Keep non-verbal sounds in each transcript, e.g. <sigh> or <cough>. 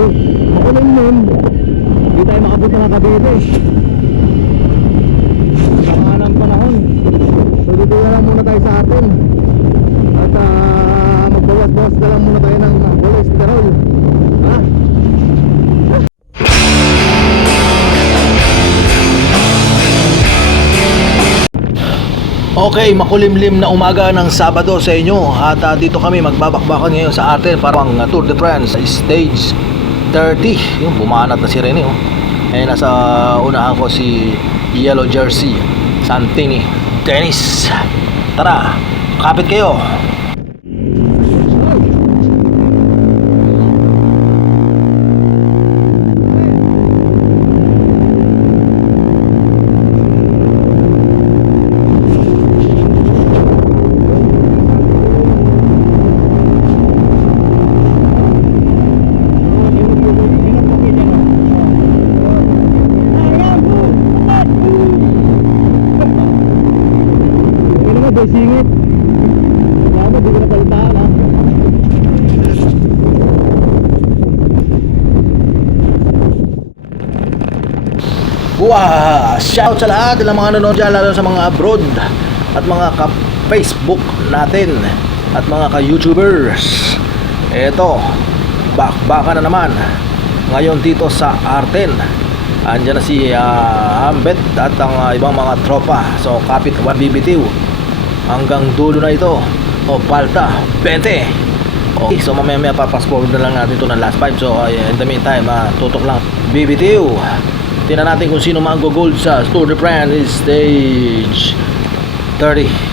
dahil mag makulimlim hindi tayo makapunta ng Cavite sama ng panahon. So dito lang muna tayo sa atin. At uh, magbawas-bawas na lang muna tayo ng cholesterol. Ha? Okay, makulimlim na umaga ng Sabado sa inyo. At ah, dito kami magbabakbakan ngayon sa atin para pang ah, Tour de France stage 30 yung bumanat na si Rene oh. eh nasa unahan ko si Yellow Jersey Santini Dennis tara kapit kayo Wow! Shout sa lahat ng mga nanonood dyan, lalo sa mga abroad at mga ka-Facebook natin at mga ka-YouTubers. Eto, bakbaka na naman. Ngayon dito sa Arten. Andiyan na si ah, Ambet at ang ah, ibang mga tropa. So, kapit 1 BBTU. Hanggang dulo na ito. O, palta, 20. Okay, so mamaya maya papas forward na lang natin ito ng last 5. So, ay, in the meantime, ah, tutok lang. BBTU. Tingnan natin kung sino mag-gold sa Tour de France stage 30.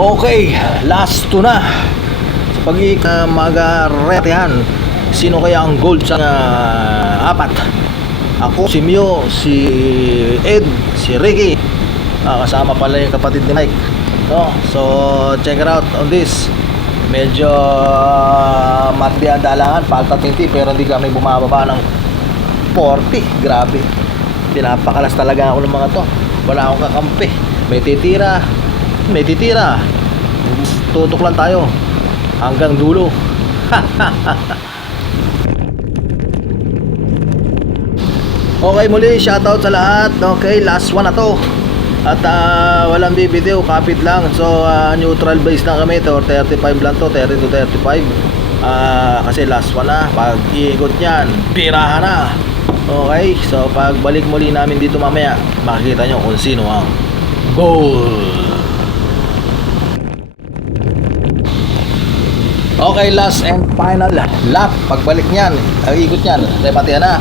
Okay, last two na. Sa pag uh, magaretehan, sino kaya ang gold sa uh, apat? Ako, si Mio, si Ed, si Ricky. Ah, kasama pala yung kapatid ni Mike. No? So, check it out on this. Medyo uh, matbi ang dalangan, paltatinti, pero hindi kami bumababa ng 40. Grabe. Pinapakalas talaga ako ng mga to. Wala akong kakampi. May titira, may titira. Tutok lang tayo hanggang dulo. <laughs> okay, muli shoutout sa lahat. Okay, last one na to. At ah, walang bibitiw, kapit lang. So, ah, neutral base na kami. To 35 lang to, 30 to 35. Ah, kasi last one na. Pag iikot niyan, pirahan na. Okay, so pag balik muli namin dito mamaya, makikita nyo kung sino ang goal. Okay, last and final lap. Pagbalik niyan, ang ikot niyan, repatihan na.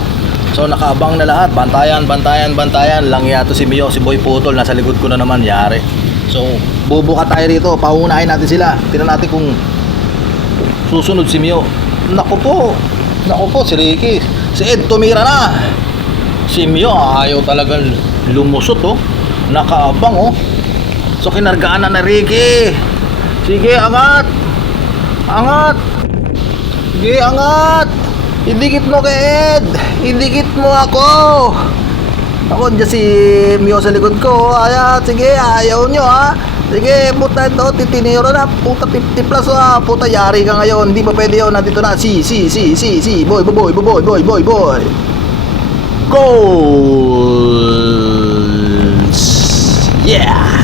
So nakaabang na lahat, bantayan, bantayan, bantayan. Lang yato si Mio, si Boy Putol, nasa likod ko na naman, yari. So, bubuka tayo rito, paunahin natin sila. Tingnan natin kung susunod si Mio. Naku po, naku po, si Ricky. Si Ed tumira na. Si Mio, ayaw talagang lumusot, oh. Nakaabang, oh. So, kinargaan na na Ricky. Sige, angat. Angat. Sige, angat. Idikit mo kay Ed. Idikit mo ako. Ako, dyan si Mio sa likod ko. Ayan, sige, ayaw nyo ha. Sige, puta ito, titiniro na. Puta 50 plus ha. Puta, yari ka ngayon. Hindi pa pwede yun. Nandito na. Si, si, si, si, si. Boy, boy, boy, boy, boy, boy, boy. Goals! Yeah!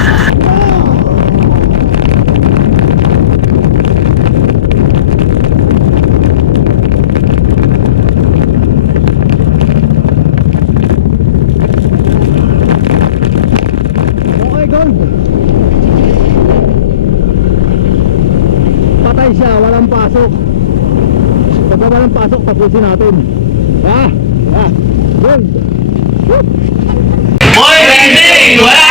Patay siya, walang pasok. Pagka walang pasok, tapusin natin. Ah, ha? Ha? Gold! Hoy, Randy! Wala!